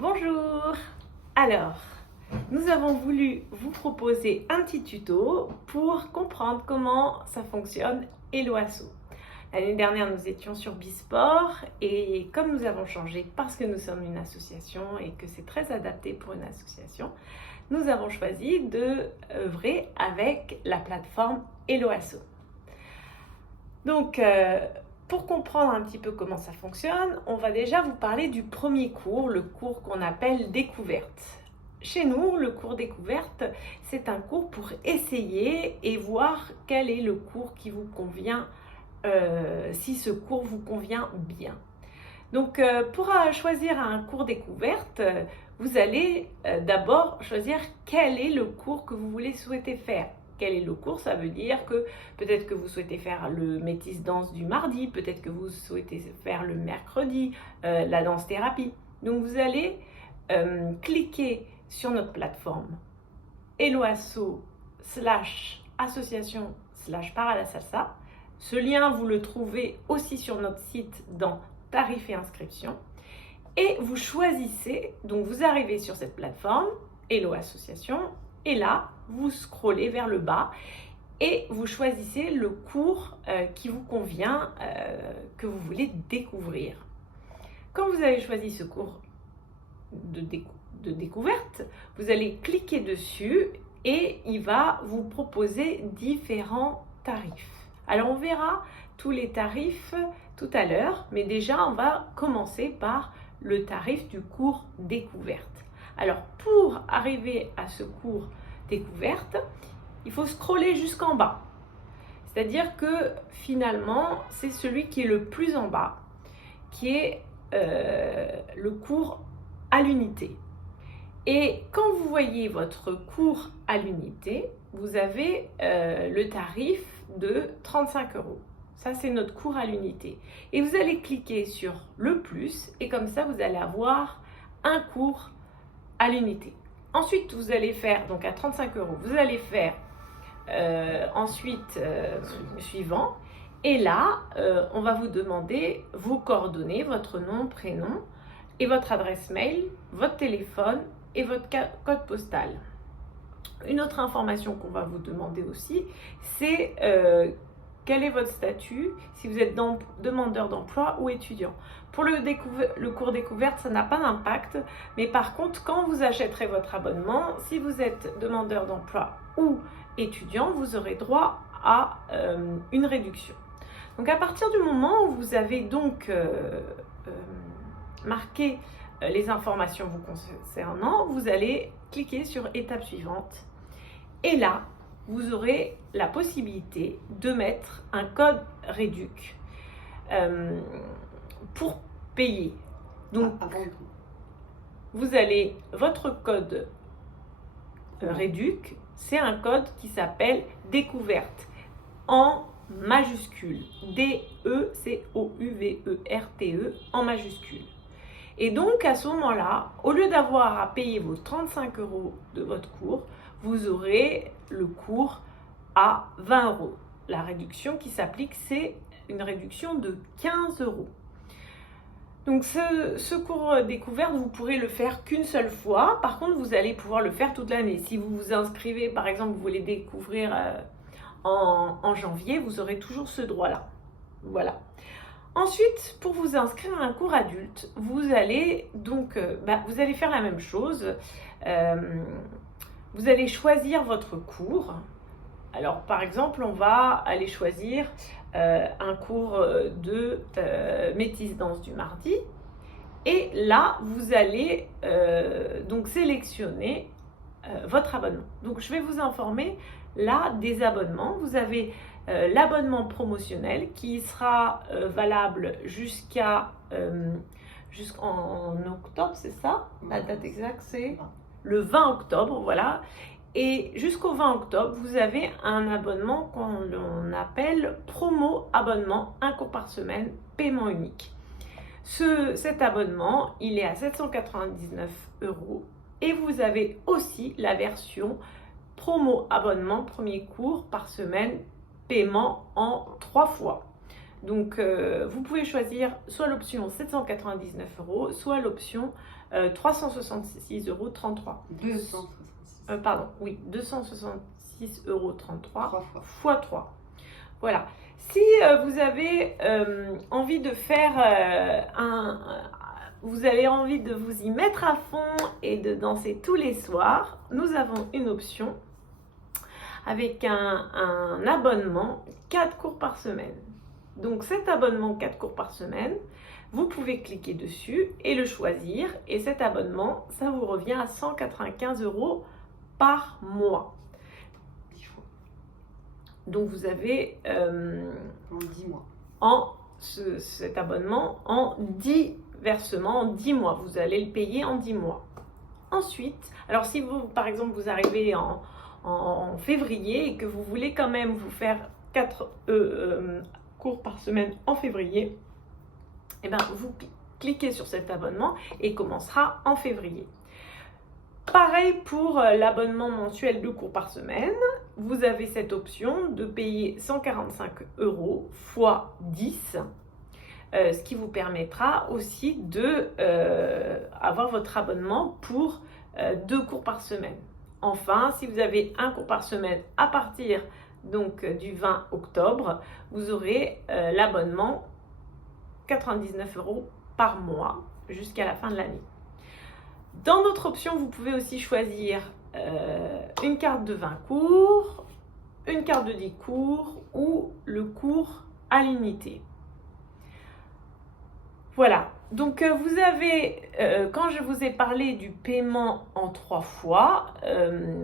Bonjour! Alors, nous avons voulu vous proposer un petit tuto pour comprendre comment ça fonctionne Hello Asso. L'année dernière, nous étions sur Bisport et comme nous avons changé parce que nous sommes une association et que c'est très adapté pour une association, nous avons choisi de œuvrer avec la plateforme Hello Asso. Donc, pour comprendre un petit peu comment ça fonctionne, on va déjà vous parler du premier cours, le cours qu'on appelle découverte. Chez nous, le cours découverte, c'est un cours pour essayer et voir quel est le cours qui vous convient, si ce cours vous convient bien. Donc, pour choisir un cours découverte, vous allez d'abord choisir quel est le cours que vous souhaiter faire. Quel est le cours? Ça veut dire que peut-être que vous souhaitez faire le métis danse du mardi, peut-être que vous souhaitez faire le mercredi, la danse thérapie. Donc vous allez cliquer sur notre plateforme Hello Asso /association /Paralasalsa. Ce lien, vous le trouvez aussi sur notre site dans tarifs et inscriptions. Et vous choisissez, donc vous arrivez sur cette plateforme Hello Association. Et là, vous scrollez vers le bas et vous choisissez le cours qui vous convient, que vous voulez découvrir. Quand vous avez choisi ce cours de découverte, vous allez cliquer dessus et il va vous proposer différents tarifs. Alors on verra tous les tarifs tout à l'heure, mais déjà on va commencer par le tarif du cours découverte. Alors, pour arriver à ce cours découverte, il faut scroller jusqu'en bas. C'est-à-dire que finalement, c'est celui qui est le plus en bas, qui est le cours à l'unité. Et quand vous voyez votre cours à l'unité, vous avez le tarif de 35 €. Ça, c'est notre cours à l'unité. Et vous allez cliquer sur le plus et comme ça, vous allez avoir un cours à l'unité. Ensuite, vous allez faire, donc à 35 €, vous allez faire ensuite suivant. Et là, on va vous demander vos coordonnées, votre nom, prénom et votre adresse mail, votre téléphone et votre code postal. Une autre information qu'on va vous demander aussi, c'est quel est votre statut, si vous êtes demandeur d'emploi ou étudiant. Pour le cours découverte, ça n'a pas d'impact, mais par contre, quand vous achèterez votre abonnement, si vous êtes demandeur d'emploi ou étudiant, vous aurez droit à une réduction. Donc à partir du moment où vous avez donc marqué les informations vous concernant, vous allez cliquer sur étape suivante. Et là, vous aurez la possibilité de mettre un code réduc pour payer. Donc, vous allez, votre code réduc, c'est un code qui s'appelle découverte en majuscule. DECOUVERTE en majuscule. Et donc, à ce moment-là, au lieu d'avoir à payer vos 35 € de votre cours, vous aurez le cours à 20 €. La réduction qui s'applique, c'est une réduction de 15 €. Donc, ce cours découverte, vous pourrez le faire qu'une seule fois. Par contre, vous allez pouvoir le faire toute l'année. Si vous vous inscrivez, par exemple, vous voulez découvrir en janvier, vous aurez toujours ce droit-là. Voilà. Ensuite, pour vous inscrire à un cours adulte, vous allez donc vous allez faire la même chose. Vous allez choisir votre cours. Alors, par exemple, on va aller choisir un cours de métis danse du mardi. Et là, vous allez donc sélectionner votre abonnement. Donc, je vais vous informer là des abonnements. Vous avez l'abonnement promotionnel qui sera valable jusqu'en octobre, c'est ça? La date exacte, c'est le 20 octobre, voilà. Et jusqu'au 20 octobre, vous avez un abonnement qu'on appelle promo abonnement, un cours par semaine, paiement unique. Cet abonnement, il est à 799 € et vous avez aussi la version promo abonnement, premier cours par semaine, paiement en 3 fois. Donc, vous pouvez choisir soit l'option 799 €, soit l'option 366,33 €. 266. Pardon, oui, 266,33 € Fois. x 3. Voilà. Si vous avez envie de faire vous avez envie de vous y mettre à fond et de danser tous les soirs, nous avons une option avec un abonnement 4 cours par semaine. Donc cet abonnement 4 cours par semaine, vous pouvez cliquer dessus et le choisir. Et cet abonnement, ça vous revient à 195 € par mois. 10 fois. Donc vous avez En 10 mois. cet abonnement en 10 versements, en 10 mois. Vous allez le payer en 10 mois. Ensuite, alors si vous, par exemple, vous arrivez en février et que vous voulez quand même vous faire 4 cours par semaine en février, et bien vous cliquez sur cet abonnement et il commencera en février. Pareil pour l'abonnement mensuel de cours par semaine, vous avez cette option de payer 145 € fois 10, ce qui vous permettra aussi de avoir votre abonnement pour 2 cours par semaine. Enfin, si vous avez un cours par semaine à partir donc du 20 octobre, vous aurez l'abonnement 99 € par mois jusqu'à la fin de l'année. Dans notre option, vous pouvez aussi choisir une carte de 20 cours, une carte de 10 cours ou le cours à l'unité. Voilà, donc vous avez, quand je vous ai parlé du paiement en 3 fois,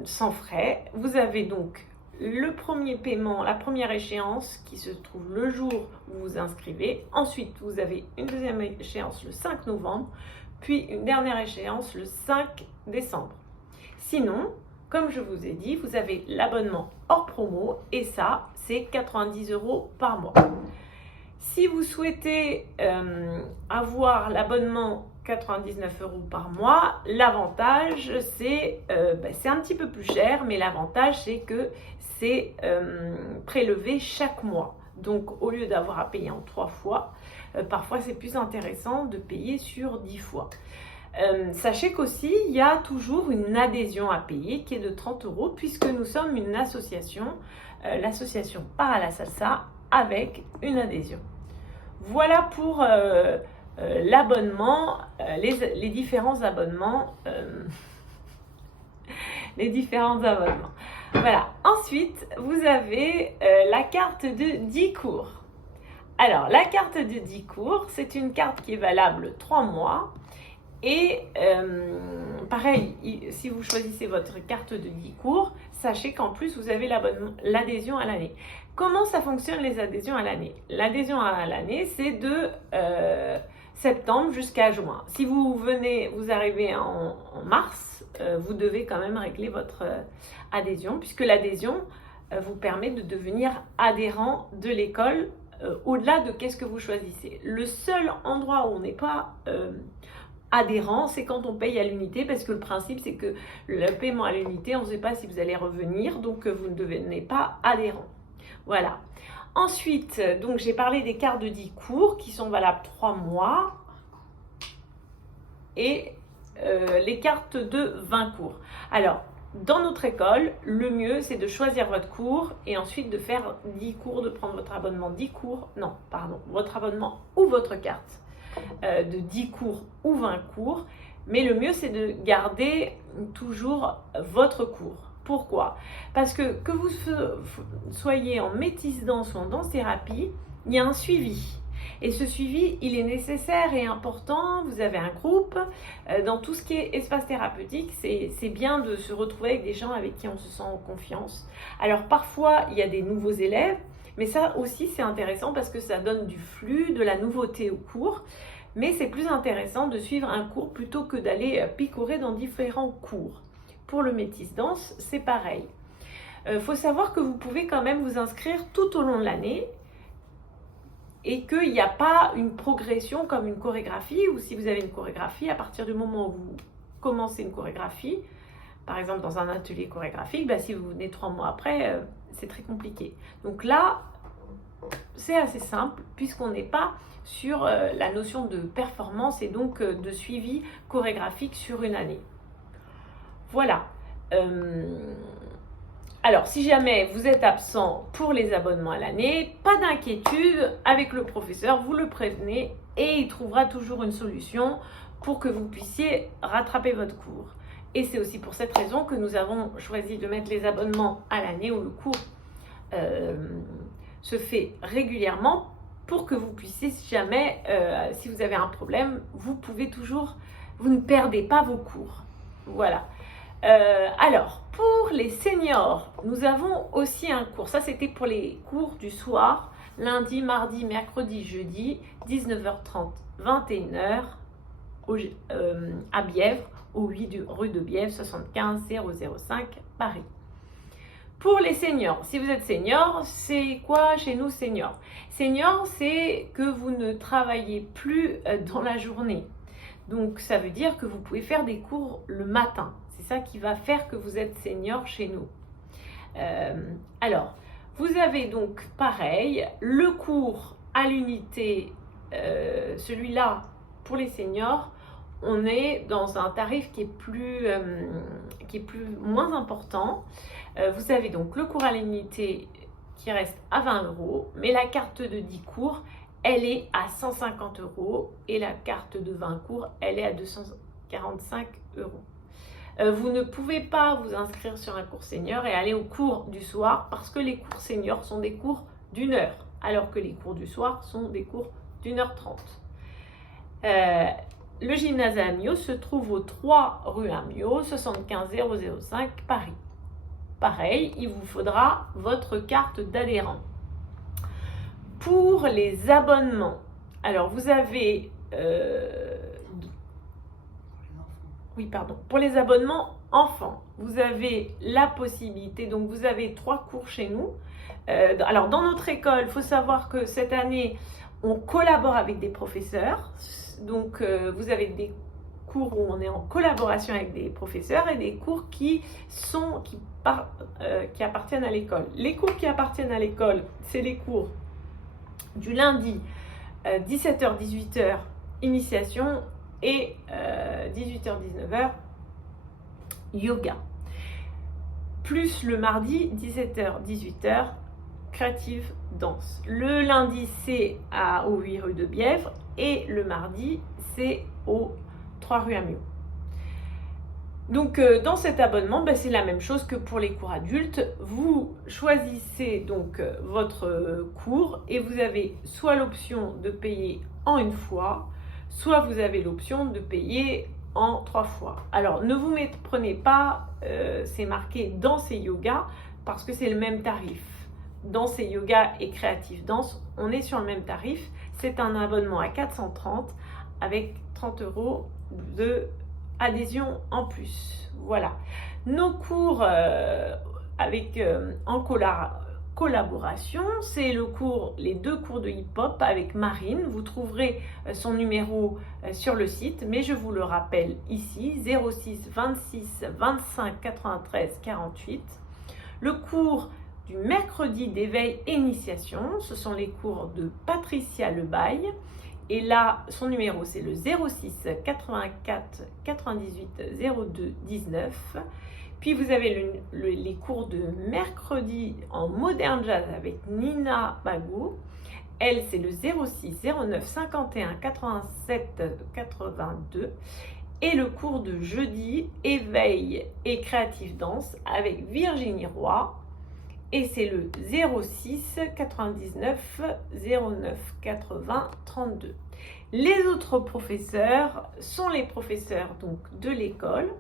sans frais, vous avez donc le premier paiement, la première échéance qui se trouve le jour où vous vous inscrivez. Ensuite, vous avez une deuxième échéance le 5 novembre, puis une dernière échéance le 5 décembre. Sinon, comme je vous ai dit, vous avez l'abonnement hors promo et ça, c'est 90 € par mois. Si vous souhaitez avoir l'abonnement 99 € par mois, l'avantage c'est un petit peu plus cher, mais l'avantage c'est que c'est prélevé chaque mois. Donc au lieu d'avoir à payer en 3 fois, parfois c'est plus intéressant de payer sur 10 fois. Sachez qu'aussi il y a toujours une adhésion à payer qui est de 30 € puisque nous sommes une association, l'association Part à la Salsa, avec une adhésion. Voilà pour l'abonnement, les différents abonnements. Les différents abonnements. Voilà. Ensuite, vous avez la carte de 10 cours. Alors, la carte de 10 cours, c'est une carte qui est valable 3 mois. Et pareil, si vous choisissez votre carte de 10 cours, sachez qu'en plus, vous avez l'adhésion à l'année. Comment ça fonctionne les adhésions à l'année? L'adhésion à l'année, c'est de septembre jusqu'à juin. Si vous arrivez en mars, vous devez quand même régler votre adhésion, puisque l'adhésion vous permet de devenir adhérent de l'école au-delà de qu'est-ce que vous choisissez. Le seul endroit où on n'est pas adhérent, c'est quand on paye à l'unité, parce que le principe c'est que le paiement à l'unité, on ne sait pas si vous allez revenir, donc vous ne devenez pas adhérent. Voilà. Ensuite, donc j'ai parlé des cartes de 10 cours qui sont valables 3 mois et les cartes de 20 cours. Alors, dans notre école, le mieux c'est de choisir votre cours et ensuite de faire 10 cours, de prendre votre abonnement 10 cours, non, pardon, votre abonnement ou votre carte de 10 cours ou 20 cours. Mais le mieux c'est de garder toujours votre cours. Pourquoi? Parce que vous soyez en métis danse ou en danse-thérapie, il y a un suivi. Et ce suivi, il est nécessaire et important. Vous avez un groupe. Dans tout ce qui est espace thérapeutique, c'est bien de se retrouver avec des gens avec qui on se sent en confiance. Alors parfois, il y a des nouveaux élèves, mais ça aussi c'est intéressant parce que ça donne du flux, de la nouveauté au cours. Mais c'est plus intéressant de suivre un cours plutôt que d'aller picorer dans différents cours. Pour le métis danse, c'est pareil. Faut savoir que vous pouvez quand même vous inscrire tout au long de l'année et qu'il n'y a pas une progression comme une chorégraphie, ou si vous avez une chorégraphie, à partir du moment où vous commencez une chorégraphie, par exemple dans un atelier chorégraphique, si vous venez 3 mois après, c'est très compliqué. Donc là, c'est assez simple puisqu'on n'est pas sur la notion de performance et donc de suivi chorégraphique sur une année. Voilà. Alors, si jamais vous êtes absent pour les abonnements à l'année, pas d'inquiétude, avec le professeur, vous le prévenez et il trouvera toujours une solution pour que vous puissiez rattraper votre cours. Et c'est aussi pour cette raison que nous avons choisi de mettre les abonnements à l'année où le cours se fait régulièrement pour que vous puissiez, si jamais, si vous avez un problème, vous ne perdez pas vos cours. Voilà. Alors, pour les seniors, nous avons aussi un cours. Ça, c'était pour les cours du soir, lundi, mardi, mercredi, jeudi, 19h30, 21h, à Bièvre, au 8 rue de Bièvre, 75 005, Paris. Pour les seniors, si vous êtes senior, c'est quoi chez nous senior? Senior, c'est que vous ne travaillez plus dans la journée. Donc, ça veut dire que vous pouvez faire des cours le matin. C'est ça qui va faire que vous êtes senior chez nous. Alors, vous avez donc pareil, le cours à l'unité, celui-là pour les seniors, on est dans un tarif qui est moins important. Vous avez donc le cours à l'unité qui reste à 20 €, mais la carte de 10 cours, elle est à 150 € et la carte de 20 cours, elle est à 245 €. Vous ne pouvez pas vous inscrire sur un cours senior et aller au cours du soir parce que les cours seniors sont des cours d'1 heure, alors que les cours du soir sont des cours d'1h30. Le gymnase à Amiot se trouve au 3 rue Amiot, 75 005 Paris. Pareil, il vous faudra votre carte d'adhérent. Pour les abonnements, alors vous avez... Pour les abonnements enfants, vous avez la possibilité, donc vous avez 3 cours chez nous. Alors dans notre école, il faut savoir que cette année, on collabore avec des professeurs. Donc vous avez des cours où on est en collaboration avec des professeurs et des cours qui appartiennent à l'école. Les cours qui appartiennent à l'école, c'est les cours du lundi 17h-18h, initiation, et 18h-19h, yoga. Plus le mardi 17h-18h, créative danse. Le lundi, c'est au 8 rue de Bièvre et le mardi, c'est au 3 rue Amiot. Donc, dans cet abonnement, c'est la même chose que pour les cours adultes. Vous choisissez donc votre cours et vous avez soit l'option de payer en une fois, soit vous avez l'option de payer en 3 fois. Alors, ne vous prenez pas, c'est marqué danse et yoga, parce que c'est le même tarif. Danse et yoga et créative danse, on est sur le même tarif. C'est un abonnement à 430 avec 30 € d'adhésion en plus. Voilà. Nos cours en collaboration, c'est les 2 cours de hip-hop avec Marine. Vous trouverez son numéro sur le site, mais je vous le rappelle ici, 06 26 25 93 48. Le cours du mercredi d'éveil et initiation, ce sont les cours de Patricia Lebaille. Et là, son numéro, c'est le 06 84 98 02 19. Puis vous avez les cours de mercredi en modern jazz avec Nina Bagou. Elle, c'est le 06 09 51 87 82. Et le cours de jeudi, éveil et créative danse avec Virginie Roy. Et c'est le 06 99 09 80 32. Les autres professeurs sont les professeurs donc de l'école.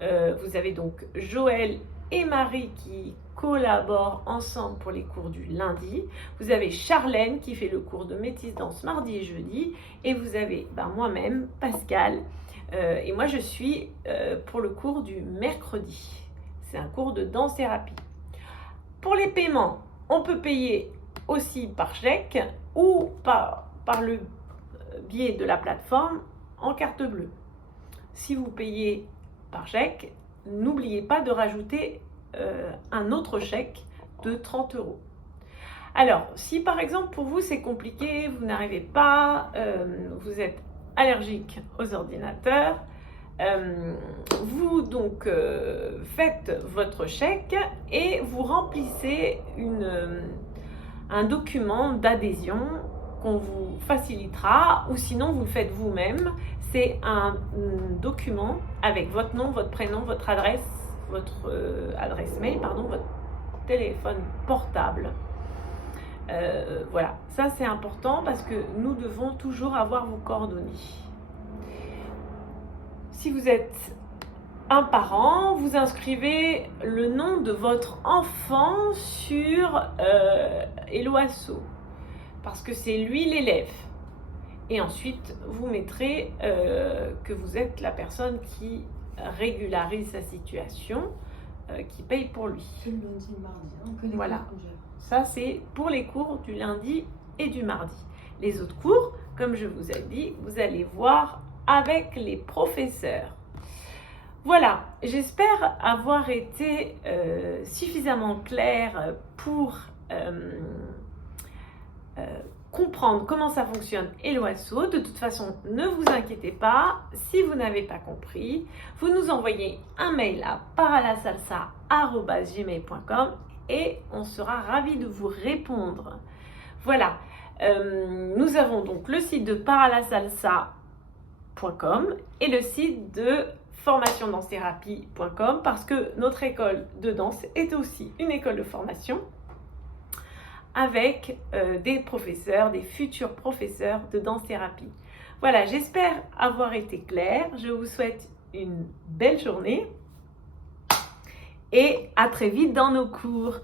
Vous avez donc Joël et Marie qui collaborent ensemble pour les cours du lundi. Vous avez Charlène qui fait le cours de métis danse mardi et jeudi. Et vous avez moi-même, Pascal. Et moi, je suis pour le cours du mercredi. C'est un cours de danse-thérapie. Pour les paiements, on peut payer aussi par chèque ou par le biais de la plateforme en carte bleue. Si vous payez par chèque, n'oubliez pas de rajouter un autre chèque de 30 €. Alors, si par exemple pour vous c'est compliqué, vous n'arrivez pas, vous êtes allergique aux ordinateurs, vous donc faites votre chèque et vous remplissez un document d'adhésion qu'on vous facilitera, ou sinon vous le faites vous-même. C'est un document avec votre nom, votre prénom, votre adresse mail, votre téléphone portable. Voilà, ça c'est important parce que nous devons toujours avoir vos coordonnées. Si vous êtes un parent, vous inscrivez le nom de votre enfant sur Eloasso parce que c'est lui l'élève. Et ensuite, vous mettrez que vous êtes la personne qui régularise sa situation, qui paye pour lui. C'est le lundi et le mardi, hein, que des Voilà. cours comme j'avais. Ça, c'est pour les cours du lundi et du mardi. Les autres cours, comme je vous ai dit, vous allez voir avec les professeurs. Voilà, j'espère avoir été suffisamment claire pour comprendre comment ça fonctionne Eloasso. De toute façon, ne vous inquiétez pas, si vous n'avez pas compris, vous nous envoyez un mail à paralasalsa@gmail.com et on sera ravis de vous répondre. Voilà, nous avons donc le site de paralasalsa.com et le site de formationdancethérapie.com parce que notre école de danse est aussi une école de formation avec des professeurs, des futurs professeurs de danse-thérapie. Voilà, j'espère avoir été claire. Je vous souhaite une belle journée et à très vite dans nos cours.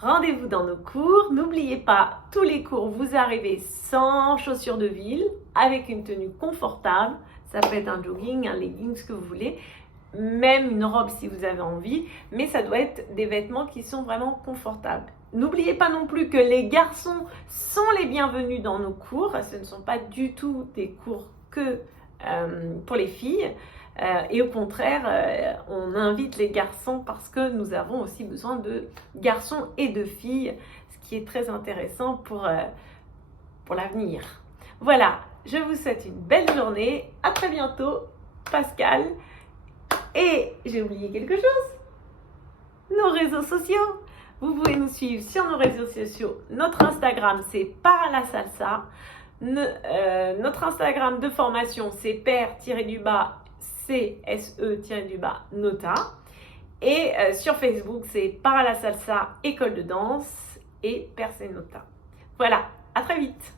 Rendez-vous dans nos cours. N'oubliez pas, tous les cours, vous arrivez sans chaussures de ville, avec une tenue confortable. Ça peut être un jogging, un legging, ce que vous voulez. Même une robe si vous avez envie. Mais ça doit être des vêtements qui sont vraiment confortables. N'oubliez pas non plus que les garçons sont les bienvenus dans nos cours. Ce ne sont pas du tout des cours que pour les filles. Et au contraire, on invite les garçons parce que nous avons aussi besoin de garçons et de filles, ce qui est très intéressant pour l'avenir. Voilà, je vous souhaite une belle journée. À très bientôt, Pascal. Et j'ai oublié quelque chose. Nos réseaux sociaux. Vous pouvez nous suivre sur nos réseaux sociaux. Notre Instagram, c'est Paralasalsa. Notre Instagram de formation, c'est CSE-Nota. Et sur Facebook, c'est Paralasalsa École de danse et Persenota. Voilà, à très vite.